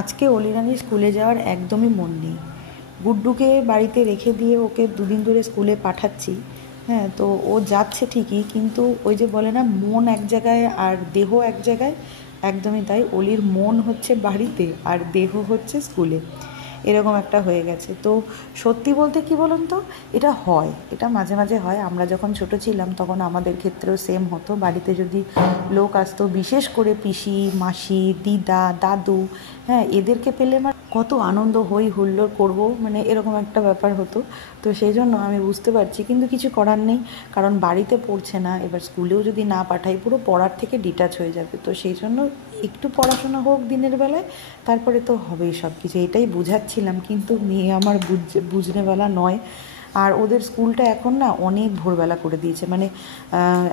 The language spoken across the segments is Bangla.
আজকে অলিরানির স্কুলে যাওয়ার একদমই মন নেই। গুড্ডুকে বাড়িতে রেখে দিয়ে ওকে দুদিন ধরে স্কুলে পাঠাচ্ছি। হ্যাঁ, তো ও যাচ্ছে ঠিকই, কিন্তু ওই যে বলে না, মন এক জায়গায় আর দেহ এক জায়গায়, একদমই তাই। অলির মন হচ্ছে বাড়িতে আর দেহ হচ্ছে স্কুলে, এরকম একটা হয়ে গেছে। তো সত্যি বলতে কি বলুন তো, এটা হয়, এটা মাঝে মাঝে হয়। আমরা যখন ছোট ছিলাম তখন আমাদের ক্ষেত্রেও সেম হতো। বাড়িতে যদি লোক আসতো, বিশেষ করে পিসি, মাসি, দিদা, দাদু, হ্যাঁ, এদেরকে পেলে আমার কত আনন্দ, হই হুল্লোড় করবো, মানে এরকম একটা ব্যাপার হতো। তো সেই জন্য আমি বুঝতে পারছি, কিন্তু কিছু করার নেই, কারণ বাড়িতে পড়ছে না। এবার স্কুলেও যদি না পাঠাই, পুরো পড়ার থেকে ডিটাচ হয়ে যাবে। তো সেই জন্য একটু পড়াশোনা হোক দিনের বেলায়, তারপরে তো হবেই সব কিছু, এটাই বুঝাচ্ছিলাম। কিন্তু মেয়ে আমার বুঝনেবেলা নয়। আর ওদের স্কুলটা এখন না অনেক ভোরবেলা করে দিয়েছে, মানে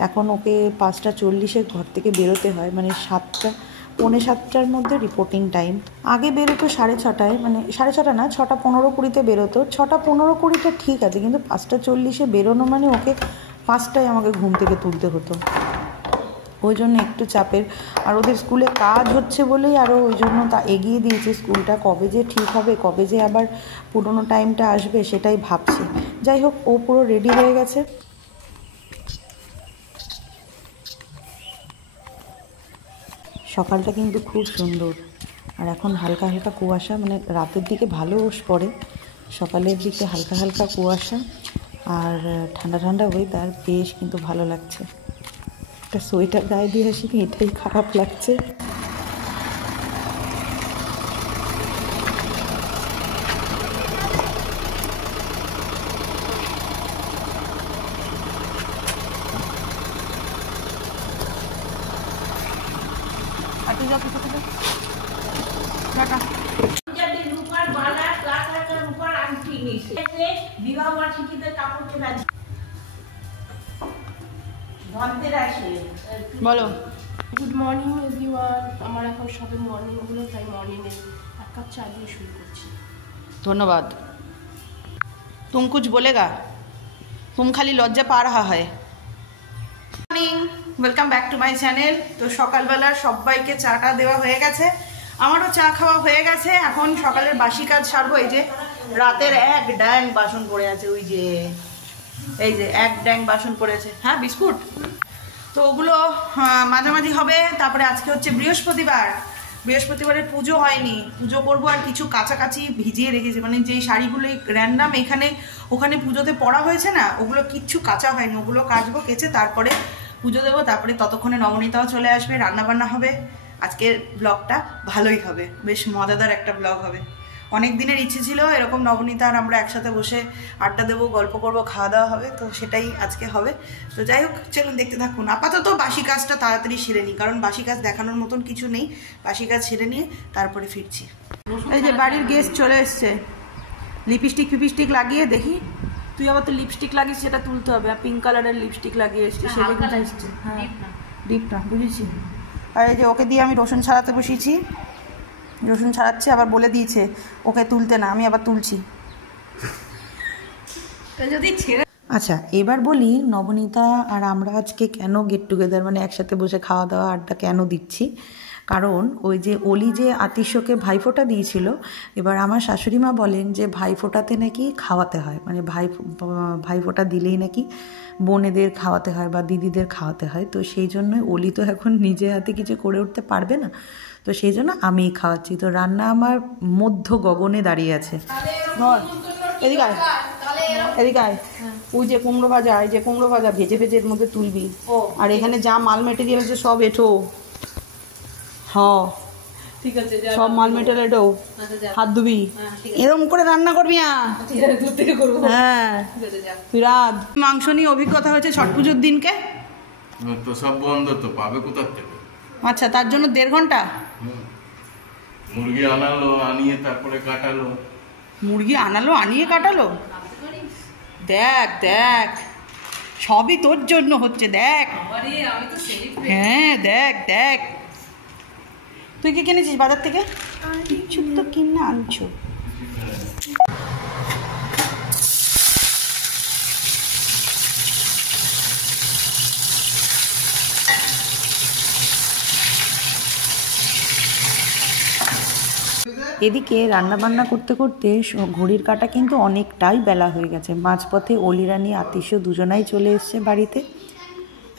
এখন ওকে 5:40 ঘর থেকে বেরোতে হয়, মানে 7:45-7টার মধ্যে রিপোর্টিং টাইম। আগে বেরোতো 6:30, মানে 6:30 না, 6:15-20 বেরোতো। 6:15-20টা ঠিক আছে, কিন্তু 5:40 বেরোনো মানে ওকে 5টায় আমাকে ঘুম থেকে তুলতে হতো। ওই জন্য একটু চাপের। আর ওদের স্কুলে কাজ হচ্ছে বলেই আরও ওই জন্য তা এগিয়ে দিয়েছে স্কুলটা। কবে যে ঠিক হবে, কবে যে আবার পুরোনো টাইমটা আসবে, সেটাই ভাবছি। যাই হোক, ও পুরো রেডি হয়ে গেছে। সকালটা কিন্তু খুব সুন্দর, আর এখন হালকা হালকা কুয়াশা, মানে রাতের দিকে ভালো ওস পড়ে, সকালের দিকে হালকা হালকা কুয়াশা, আর ঠান্ডা ঠান্ডা ওয়েদার, বেশ কিন্তু ভালো লাগছে। একটা সোয়েটার গায়ে দিয়ে আসিনি, এটাই খারাপ লাগছে। বলো। Good morning everyone. আমার এখন সবে মর্নিং হলো, তাই মর্নিংয়ে এক কাপ চা দিয়ে শুরু করছি। ধন্যবাদ। তুম কুছ বলেগা? তুম খালি লজ্জা পা রাহা হয়। Morning, welcome back to my channel. তো সকালবেলা সবাইকে চাটা দেওয়া হয়ে গেছে, আমারও চা খাওয়া হয়ে গেছে। এখন সকালের বাসি কাজ সারবো। এই যে রাতের এক ড্যাং বাসন পড়ে আছে, ওই যে এই যে এক ড্যাং বাসন পড়েছে। হ্যাঁ, বিস্কুট, তো ওগুলো মাঝামাঝি হবে। তারপরে আজকে হচ্ছে বৃহস্পতিবারের পুজো হয়নি, পুজো করবো। আর কিছু কাছাকাছি ভিজিয়ে রেখেছি, মানে যেই শাড়িগুলো র্যান্ডাম এখানে ওখানে পুজোতে পরা হয়েছে না, ওগুলো কিচ্ছু কাঁচা হয়নি, ওগুলো কাচবো, কেচে তারপরে পুজো দেবো। তারপরে ততক্ষণে নবনীতাও চলে আসবে, রান্নাবান্না হবে। আজকের ব্লগটা ভালোই হবে, বেশ মজাদার একটা ব্লগ হবে। অনেক দিনের ইচ্ছে ছিল এরকম নবনীতা আর আমরা একসাথে বসে আড্ডা দেবো, গল্প করবো, খাওয়া দাওয়া হবে, তো সেটাই আজকে হবে। তো যাই হোক, চলুন দেখতে থাকুন। আপাতত বাসি কাজটা তাড়াতাড়ি সেরে নিই, কারণ বাসি কাজ দেখানোর মতন কিছু নেই। বাসি কাজ সেরে নিয়ে তারপরে ফিরছি। এই যে বাড়ির গেস্ট চলে এসছে, লিপস্টিক লাগিয়ে। দেখি, তুই আবার তো লিপস্টিক লাগিস, সেটা তুলতে হবে। পিঙ্ক কালারের লিপস্টিক লাগিয়ে এসছে, সেটা কিন্তু এসছে। হ্যাঁ, ডিপ না, বুঝেছি। আর এই যে ওকে দিয়ে আমি রসুন ছাড়াতে বসিয়েছি, রসুন ছাড়াচ্ছে, আবার বলে দিয়েছে ওকে তুলতে না, আমি আবার তুলছি। আচ্ছা, এবার বলি নবনীতা আর আমরা আজকে কেন গেট টুগেদার, মানে একসাথে বসে খাওয়া দাওয়া আড্ডা কেন দিচ্ছি। কারণ ওই যে অলি যে আতিশকে ভাইফোঁটা দিয়েছিল, এবার আমার শাশুড়ি মা বলেন যে ভাইফোঁটাতে নাকি খাওয়াতে হয়, মানে ভাইফোঁটা দিলেই নাকি বোনেদের খাওয়াতে হয় বা দিদিদের খাওয়াতে হয়। তো সেই জন্যই অলি তো এখন নিজে হাতে কিছু করে উঠতে পারবে না, তো সেই জন্য আমিই খাওয়াচ্ছি। তো রান্না আমার মধ্য গগনে দাঁড়িয়ে আছে। ধর এদিকে আয়, এদিকে আয়। ওই যে কুমড়ো ভাজা, এই যে কুমড়ো ভাজা ভেজে ভেজে এর মধ্যে তুলবি। আর এখানে যা মাল মেটেরিয়াল আছে সব এঠো। হ্যাঁ ঠিক আছে, সব মাল মেটেরিয়াল এঠো, হাত ধুবি, এরকম করে রান্না করবি না। হ্যাঁ, বিরাট মাংস নিয়ে অভিজ্ঞতা হয়েছে ছট পুজোর দিনকে। তো সব বন্ধ, তো পাবে কোথা থেকে? আচ্ছা, তার জন্য 1.5 ঘন্টা মুরগি আনালো, আনিয়ে তারপরে কাটালো। মুরগি আনালো, আনিয়ে কাটালো। দেখ দেখ, সবই তোর জন্য হচ্ছে, দেখ। হ্যাঁ দেখ দেখ, তুই কি কিনেছিস বাজার থেকে? কিছু তো কিনে আনছো। এদিকে রান্নাবান্না করতে করতে ঘড়ির কাঁটা কিন্তু অনেকটাই বেলা হয়ে গেছে। মাঝপথে অলিরানি আতিশও দুজনাই চলে এসছে বাড়িতে।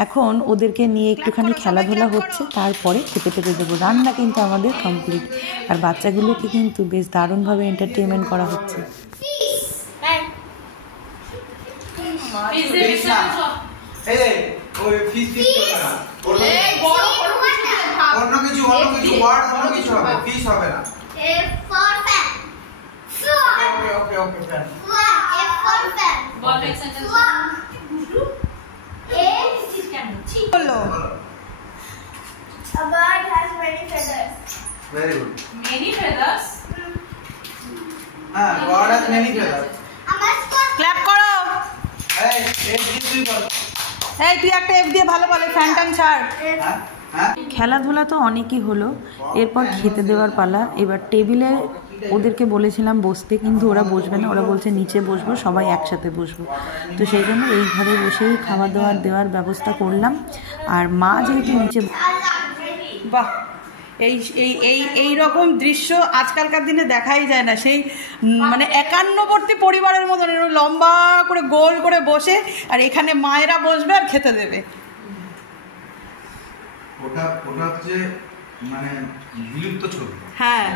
এখন ওদেরকে নিয়ে একটুখানি খেলাধুলা হচ্ছে, তারপরে খেতে পেতে দেবো। রান্না কিন্তু আমাদের কমপ্লিট, আর বাচ্চাগুলোকে কিন্তু বেশ দারুণভাবে এন্টারটেনমেন্ট করা হচ্ছে। A bird has many feathers. Very good. Many feathers. Bird has many feathers. Clap করো। Hey, এই তুই একটা এফ দিয়ে ভালো বলে, ফ্যান ট্যান ছাড়। হ্যাঁ খেলাধুলা তো অনেকই হলো, এরপর খেতে দেওয়ার পালা। এবার টেবিলে ওদেরকে বলেছিলাম বসতে, কিন্তু ওরা বসবে না, ওরা বলছে নিচে বসবো, সবাই একসাথে বসবো। তো সেই জন্য এই ঘরে বসেই খাবার দাবার দেওয়ার ব্যবস্থা করলাম। আর মা যেহেতু নিচে, বাহ, এই রকম দৃশ্য আজকালকার দিনে দেখাই যায় না। সেই মানে একান্নবর্তী পরিবারের মতন লম্বা করে গোল করে বসে, আর এখানে মায়েরা বসবে আর খেতে দেবে। ওটা হচ্ছে মানে বিলুপ্ত ছবি। হ্যাঁ,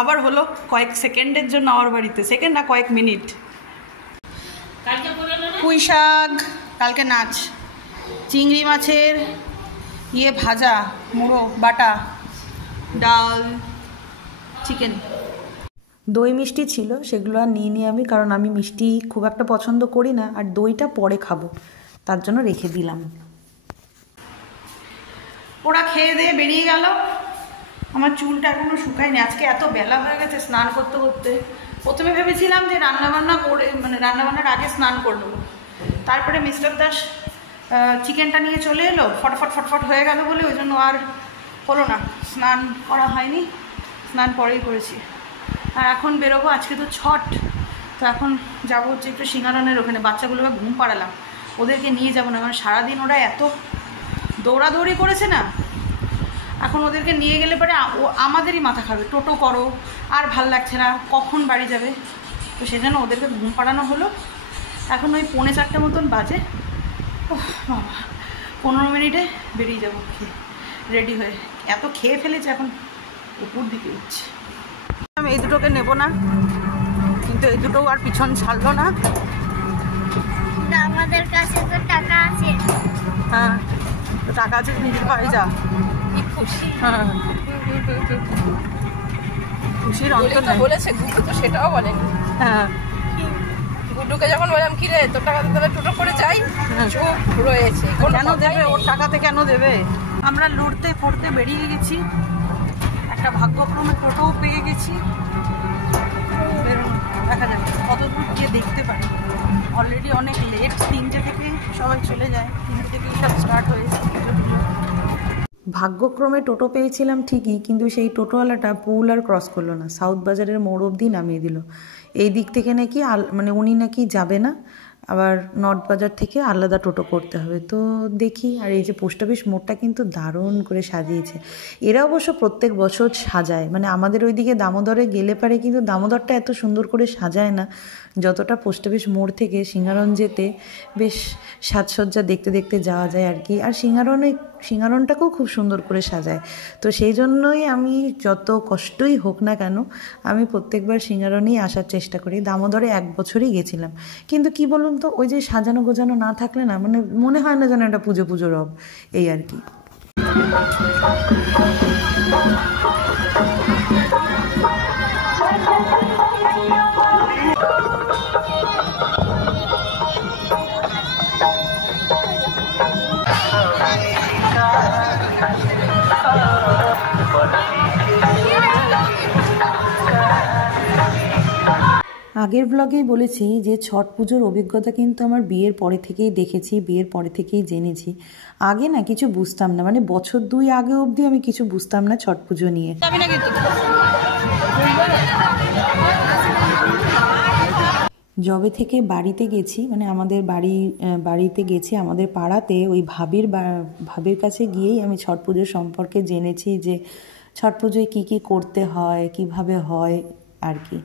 আবার হলো কয়েক সেকেন্ডের জন্য আমার বাড়িতে, সেকেন্ড না কয়েক মিনিট। পুঁই শাক, কালকে নাচ, চিংড়ি মাছের ভাজা, মুড়ো বাটা, ডাল, চিকেন, দই মিষ্টি ছিল, সেগুলো আর নিয়ে নিই আমি, কারণ আমি মিষ্টি খুব একটা পছন্দ করি না, আর দইটা পরে খাবো, তার জন্য রেখে দিলাম। ওরা খেয়ে দিয়ে বেরিয়ে গেল। আমার চুলটা এখনো শুকায়নি, আজকে এত বেলা হয়ে গেছে স্নান করতে করতে। প্রথমে ভেবেছিলাম যে রান্নাবান্না করে মানে রান্নাবান্নার আগে স্নান করে নেবো, তারপরে মিস্টার দাস চিকেনটা নিয়ে চলে এলো, ফটফট ফটফট হয়ে গেল বলে ওই জন্য আর হলো না, স্নান করা হয়নি, স্নান পরেই করেছি। আর এখন বেরোবো, আজকে তো ছট, তো এখন যাবো হচ্ছে একটু সিঙ্গারানের ওখানে। বাচ্চাগুলোকে ঘুম পাড়ালাম, ওদেরকে নিয়ে যাবো না, কারণ সারাদিন ওরা এত দৌড়াদৌড়ি করেছে না, এখন ওদেরকে নিয়ে গেলে পরে আমাদেরই মাথা খাবে, টোটো করো, আর ভাল লাগছে না, কখন বাড়ি যাবে। তো সেজন্য ওদেরকে ঘুম পাড়ানো হলো। এখন ওই 3:45 মতন বাজে, বাবা 15 মিনিটে বেরিয়ে যাবো রেডি হয়ে। এত খেয়ে ফেলেছে, এখন উপর দিকে উঠছে। আমি এই দুটোকে নেব না, কিন্তু এই দুটো আর পিছন ছাড়লো না। আমাদের কাছে তো টাকা আছে। হ্যাঁ, তো টাকা আছে, নিজের বাড়ি যা। খুশি। হ্যাঁ, খুশির অন্ত নেই। বলেছে গুড্ডু তো সেটাও বলেনি। হ্যাঁ, গুড্ডুকে যখন বললাম কি রে তোর টাকা তাহলে টোটো করে যাই, চুপ রয়েছে। কেন দেবে, ওর টাকাতে কেন দেবে? আমরা লড়তে পড়তে বেরিয়ে গেছি, একটা ভাগ্যক্রমে টোটোও পেয়ে গেছি। দেখা যাবে কত দূর গিয়ে দেখতে পারি। অলরেডি অনেক লেট, 3টে থেকে সবাই চলে যায়, 3টে থেকেই সব স্টার্ট হয়েছে। ভাগ্যক্রমে টোটো পেয়েছিলাম ঠিকই, কিন্তু সেই টোটোওয়ালাটা পুল আর ক্রস করলো না, সাউথ বাজারের মোড় অবধি নামিয়ে দিল। এই দিক থেকে নাকি মানে উনি নাকি যাবে না, আবার নর্থ বাজার থেকে আলাদা টোটো করতে হবে। তো দেখি। আর এই যে পোস্ট অফিস মোড়টা কিন্তু দারুণ করে সাজিয়েছে। এরা অবশ্য প্রত্যেক বছর সাজায়, মানে আমাদের ওইদিকে দামোদরে গেলে পারে, কিন্তু দামোদরটা এত সুন্দর করে সাজায় না যতটা পোস্ট অফিস মোড় থেকে সিঙ্গারন যেতে বেশ সাজসজ্জা দেখতে দেখতে যাওয়া যায় আর কি। আর সিঙ্গারনটাকেও খুব সুন্দর করে সাজায়। তো সেই জন্যই আমি যত কষ্টই হোক না কেন, আমি প্রত্যেকবার সিঙ্গারনেই আসার চেষ্টা করি। দামোদরে 1 বছরই গেছিলাম, কিন্তু কি বলুন তো, ওই যে সাজানো গোজানো না থাকলে না, মানে মনে হয় না যেন এটা পুজো পুজো রব, এই আর কি। আগের ব্লগেই বলেছি যে ছট পুজোর অভিজ্ঞতা কিন্তু আমার বিয়ের পরে থেকেই দেখেছি, বিয়ের পরে থেকেই জেনেছি। আগে না কিছু বুঝতাম না, মানে বছর 2 আগে অবধি আমি কিছু বুঝতাম না ছট পুজো নিয়ে। যবে থেকে বাড়িতে গেছি, মানে আমাদের বাড়িতে গেছি, আমাদের পাড়াতে ওই ভাবির কাছে গিয়েই আমি ছট পুজোর সম্পর্কে জেনেছি যে ছট পুজোয় কী কী করতে হয়, কিভাবে হয় আর কি।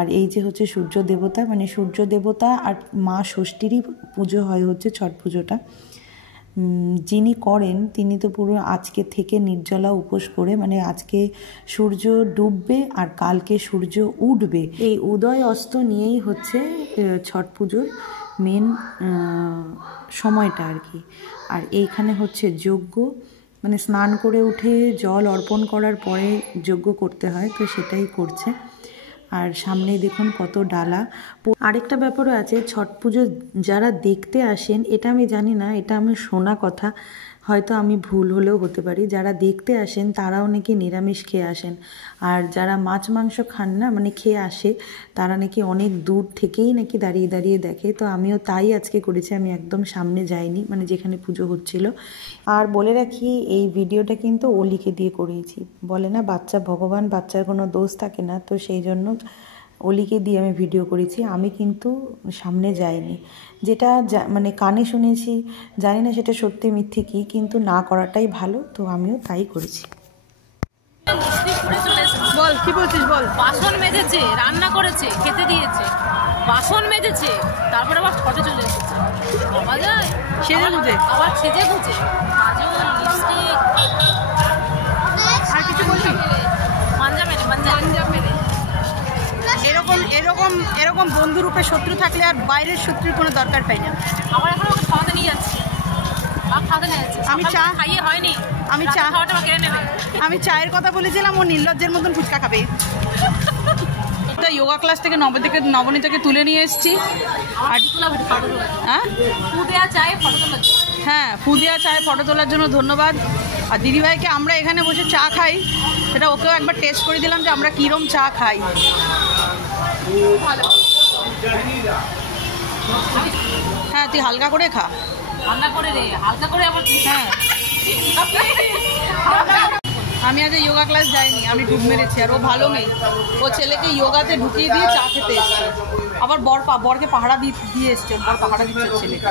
আর এই যে হচ্ছে সূর্য দেবতা, মানে সূর্য দেবতা আর মা ষষ্ঠীরই পুজো হয় হচ্ছে ছট পুজোটা। যিনি করেন তিনি তো পুরো আজকে থেকে নির্জলা উপোস করে, মানে আজকে সূর্য ডুববে আর কালকে সূর্য উঠবে, এই উদয় অস্ত নিয়েই হচ্ছে ছট পুজোর মেন সময়টা আর কি। আর এইখানে হচ্ছে যজ্ঞ, মানে স্নান করে উঠে জল অর্পণ করার পরে যজ্ঞ করতে হয়, তো সেটাই করছে। আর সামনেই দেখুন কত ডালা। আরেকটা ব্যাপারও আছে, ছট পুজো যারা দেখতে আসেন, এটা আমি জানি না, এটা আমি শোনা কথা, হয়তো আমি ভুল হলেও হতে পারি, যারা দেখতে আসেন তারাও নাকি নিরামিষ খেয়ে আসেন। আর যারা মাছ মাংস খান না, মানে খেয়ে আসে, তারা নাকি অনেক দূর থেকেই নাকি দাঁড়িয়ে দাঁড়িয়ে দেখে। তো আমিও তাই আজকে করেছি, আমি একদম সামনে যাইনি, মানে যেখানে পুজো হচ্ছিল। আর বলে রাখি, এই ভিডিওটা কিন্তু অলিকে দিয়ে করিয়েছি। বলে না বাচ্চা ভগবান, বাচ্চার কোনো দোষ থাকে না, তো সেই জন্য অলিকে দিয়ে আমি ভিডিও করেছি, আমি কিন্তু সামনে যাইনি। যেটা মানে কানে শুনেছি, জানি না সেটা সত্যি মিথ্যে কি, কিন্তু না করাটাই ভালো, তো আমিও তাই করেছি। বল কি বলছিস বল। বাসন মেজেছে, রান্না করেছে, খেতে দিয়েছে, বাসন মেজেছে, তারপর আবার ফটো চলে এসেছে। বাবা যায় সেজে বুঝে, আবার সেজে বুঝে কাজল, লিপস্টিক, আর কিছু বলছি? মাঞ্জা মেরে এরকম এরকম এরকম বন্ধুরূপে শত্রু থাকলে আর বাইরের শত্রুর কোনো দরকার পাই না। আবার এখন ওকে খাওয়াতে নিয়ে যাচ্ছে, খাওয়াতে নিয়ে যাচ্ছে। আমি চা খাইয়ে হয়নি, আমি চা খাওয়াটা কেড়ে নেবে। আমি চায়ের কথা বলেছিলাম, ও নির্লজ্জের মতন ফুচকা খাবে। একটা যোগা ক্লাস থেকে নবনীতাকে তুলে নিয়ে এসেছি। আর ফটো তোলা, হ্যাঁ ফু দেওয়া চায় ফটো তোলা, হ্যাঁ ফু দেওয়া চায় ফটো তোলার জন্য ধন্যবাদ। আর দিদিভাইকে আমরা এখানে বসে চা খাই, সেটা ওকেও একবার টেস্ট করে দিলাম যে আমরা কীরকম চা খাই। হ্যাঁ তুই হালকা করে খা, হালকা করে রে, হালকা করে আবার। হ্যাঁ আমি আজ যোগা ক্লাস যাইনি, আমি ডুব মেরেছি। আর ও ভালো মেয়ে, ও ছেলেকে যোগাতে ঢুকিয়ে দিয়ে চা খেতে এসছে। আবার বরকে পাহারা দিয়ে এসছে, বর পাহারা দিচ্ছে ছেলেকে।